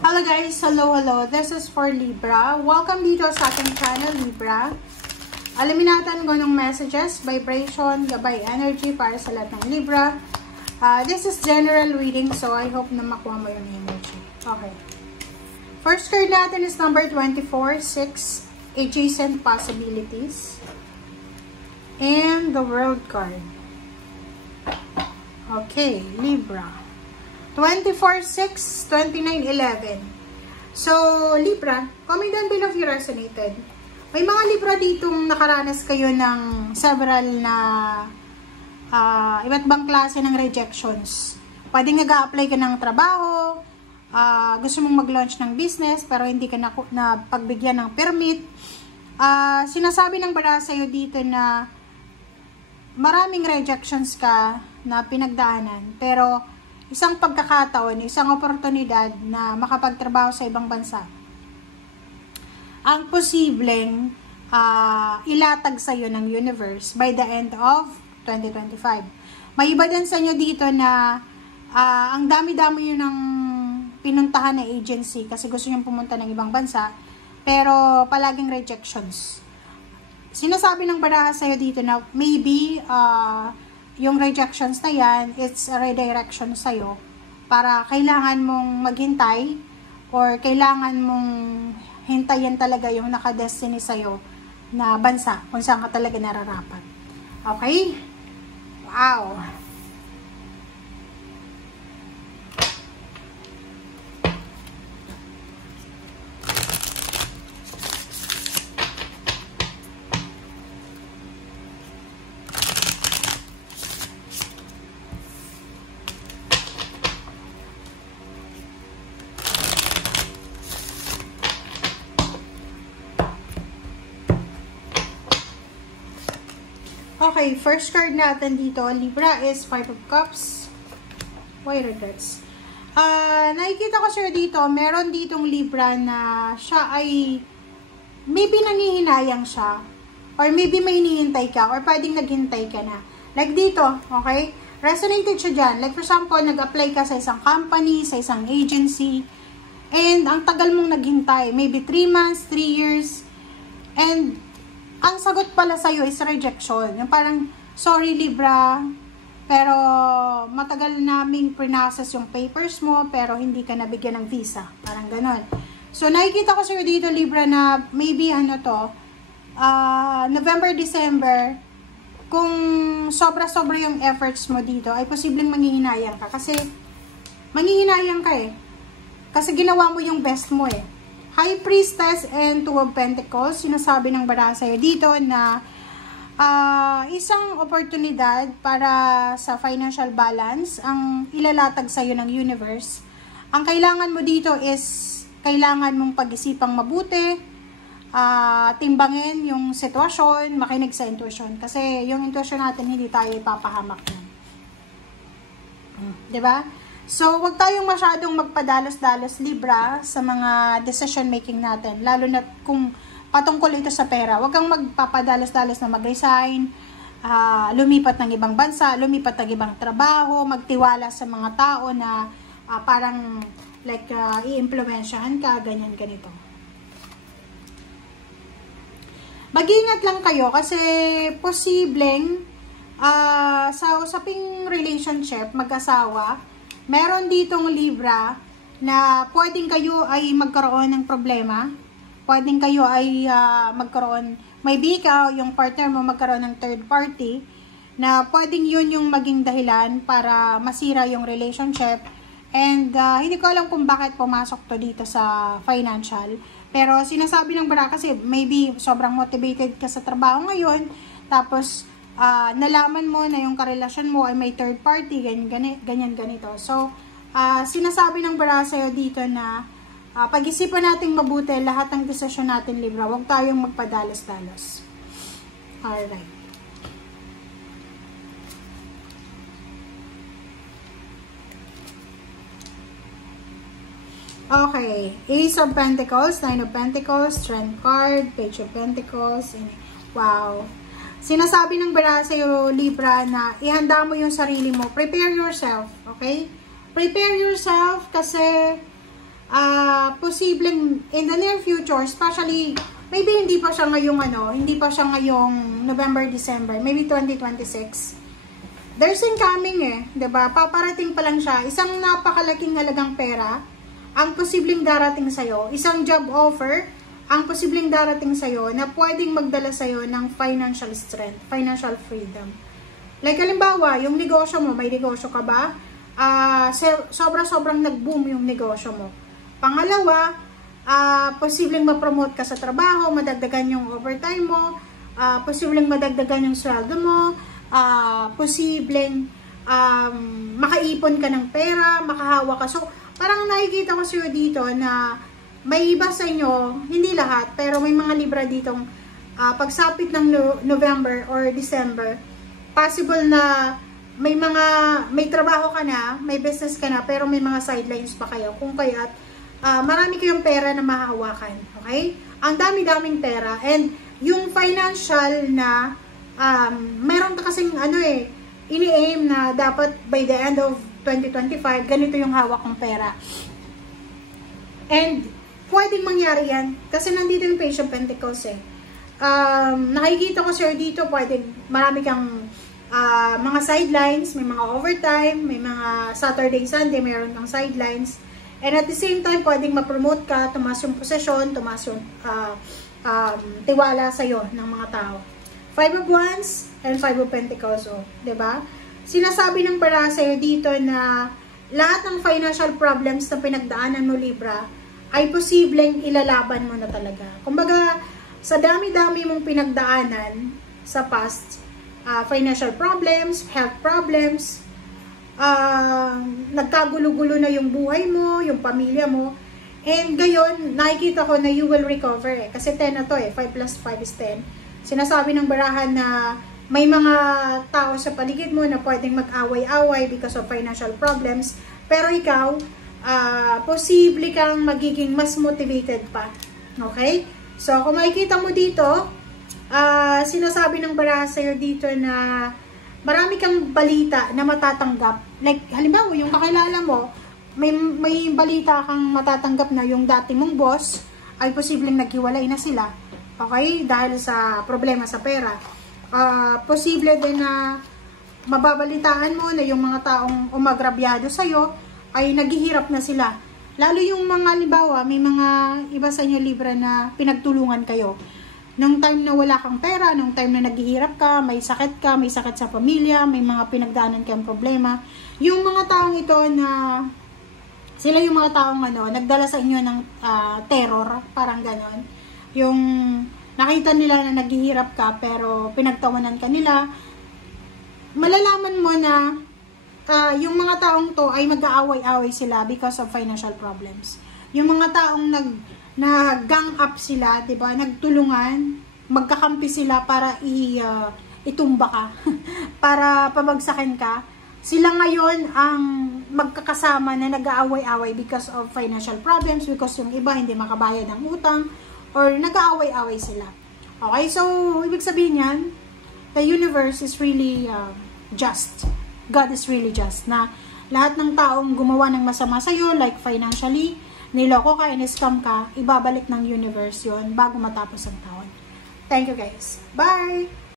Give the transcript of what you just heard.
Hello guys, hello. This is for Libra. Welcome dito sa aking channel, Libra. Alamin natin kung anong messages, vibration, gabay energy para sa lahat ng Libra. This is general reading, so I hope na makuha mo yung energy. Okay. First card natin is number 24, 6, adjacent possibilities. And the world card. Okay, Libra. 24-6, 29-11. So, Libra, comment down below if you resonated. May mga Libra ditong nakaranas kayo ng several na iba't bang klase ng rejections. Pwedeng nag-a-apply ka ng trabaho, gusto mong mag-launch ng business, pero hindi ka na pagbigyan ng permit. Sinasabi ng bara sa'yo dito na maraming rejections ka na pinagdaanan, pero isang pagkakataon, isang oportunidad na makapagtrabaho sa ibang bansa ang posibleng ilatag sa iyo ng universe by the end of 2025. May iba din sa inyo dito na ang dami-dami yun ng pinuntahan na agency kasi gusto nyo pumunta ng ibang bansa, pero palaging rejections. Sinasabi ng baraha sa iyo dito na maybe yung rejections na yan, it's a redirection sa'yo para kailangan mong maghintay or kailangan mong hintayin talaga yung nakadestiny sa'yo na bansa kung saan ka talaga nararapat. Okay? Wow! Okay, first card natin dito, Libra, is 5 of Cups. Why regrets? Nakikita ko sir dito, meron ditong Libra na siya ay maybe nangihinayang siya or maybe may hinihintay ka or pwedeng naghintay ka na. Like dito, okay? Resonated siya dyan. Like for example, nag-apply ka sa isang company, sa isang agency, and ang tagal mong naghintay. Maybe 3 months, 3 years, and ang sagot pala sa'yo is rejection. Yung parang, sorry Libra, pero matagal naming pre-process yung papers mo, pero hindi ka nabigyan ng visa. Parang ganon. So, nakikita ko sa'yo dito, Libra, na maybe November, December, kung sobra-sobra yung efforts mo dito, ay posibleng manghihinayang ka. Kasi, manghihinayang ka eh. Kasi ginawa mo yung best mo eh. High Priestess and Two of Pentacles, sinasabi ng bara sa'yo dito na isang oportunidad para sa financial balance ang ilalatag sa'yo ng universe. Ang kailangan mo dito is kailangan mong pag-isipang mabuti, timbangin yung sitwasyon, makinig sa intuition. Kasi yung intuition natin hindi tayo ipapahamak yan. Diba? So, wag tayong masyadong magpadalos-dalos, Libra, sa mga decision making natin. Lalo na kung patungkol ito sa pera. Wag kang magpapadalos-dalos na mag-resign, lumipat ng ibang bansa, lumipat ng ibang trabaho, magtiwala sa mga tao na parang like i-impluwensyahan ka, ganyan, ganito. Mag-ingat lang kayo kasi posibleng sa usaping relationship, mag-asawa, meron ditong Libra na pwedeng kayo ay magkaroon ng problema. Pwedeng kayo ay magkaroon, maybe ikaw, yung partner mo magkaroon ng third party, na pwedeng yun yung maging dahilan para masira yung relationship. And hindi ko alam kung bakit pumasok to dito sa financial. Pero sinasabi ng bara kasi maybe sobrang motivated ka sa trabaho ngayon, tapos nalaman mo na yung karelasyon mo ay may third party, ganyan ganito. So, sinasabi ng bara sa'yo dito na pag-isipan natin mabuti lahat ng desisyon natin, Libra. Huwag tayong magpadalos-dalos. Alright. Okay. Ace of Pentacles, Nine of Pentacles, Strength card, Page of Pentacles. Wow. Sinasabi ng bara sa'yo, Libra, na ihanda mo yung sarili mo. Prepare yourself, okay? Prepare yourself kasi posibleng in the near future, especially, maybe hindi pa siya ngayong November, December, maybe 2026. There's incoming diba? Paparating pa lang siya. Isang napakalaking halagang pera ang posibleng darating sa'yo. Isang job offer ang posibleng darating sa'yo na pwedeng magdala sa'yo ng financial strength, financial freedom. Like halimbawa, yung negosyo mo, may negosyo ka ba? Sobra-sobrang nag-boom yung negosyo mo. Pangalawa, posibleng ma-promote ka sa trabaho, madagdagan yung overtime mo, posibleng madagdagan yung sweldo mo, posibleng makaipon ka ng pera, makahawa ka. So, parang nakikita ko sa'yo dito na may iba sa inyo, hindi lahat, pero may mga libra ditong pagsapit ng November or December, possible na may trabaho ka na, may business ka na, pero may mga sidelines pa kayo. Kung kaya't marami kayong pera na mahahawakan. Okay? Ang dami-daming pera. And yung financial na meron ka kasing ini-aim na dapat by the end of 2025, ganito yung hawak kong pera. And pwedeng mangyari yan kasi nandito yung Page of Pentacles nakikita ko sir dito, pwedeng marami kang mga sidelines, may mga overtime, may mga Saturday, Sunday, mayroon kang sidelines. And at the same time, pwedeng ma-promote ka, tumaas yung posisyon, tumaas yung tiwala sa'yo ng mga tao. 5 of Wands and 5 of Pentacles, diba? Sinasabi ng bara sa'yo dito na lahat ng financial problems na pinagdaanan mo, Libra, ay posibleng ilalaban mo na talaga. Kumbaga, sa dami-dami mong pinagdaanan sa past, financial problems, health problems, nagkagulo-gulo na yung buhay mo, yung pamilya mo, and gayon, nakikita ko na you will recover kasi 10 na to 5 plus 5 is 10. Sinasabi ng barahan na may mga tao sa paligid mo na pwedeng mag-away-away because of financial problems, pero ikaw, posible kang magiging mas motivated pa. Okay? So, kung makikita mo dito, sinasabi ng barahan sa'yo dito na marami kang balita na matatanggap. Like, halimbawa, yung kakilala mo, may balita kang matatanggap na yung dati mong boss ay posibleng naghiwalay na sila. Okay? Dahil sa problema sa pera. Posible din na mababalitaan mo na yung mga taong umagrabyado sa'yo ay naghihirap na sila. Lalo yung mga, halimbawa, may mga iba sa inyo Libra na pinagtulungan kayo. Nung time na wala kang pera, nung time na naghihirap ka, may sakit sa pamilya, may mga pinagdaanan kayong problema. Yung mga taong ito na, sila yung mga taong nagdala sa inyo ng terror, parang ganon. Yung nakita nila na naghihirap ka, pero pinagtawanan ka nila, malalaman mo na yung mga taong to ay mag-aaway-away sila because of financial problems. Yung mga taong nag-gang up sila, diba? Nagtulungan, magkakampi sila para itumba ka, para pabagsakin ka. Sila ngayon ang magkakasama na nag-aaway-away because of financial problems, because yung iba hindi makabayad ng utang, or nag-aaway-away sila. Okay, so ibig sabihin yan, the universe is really just. God is really just. Na lahat ng taong gumawa ng masama sa'yo, like financially, niloko ka, in-scam ka, ibabalik ng universe yon bago matapos ang taon. Thank you guys. Bye!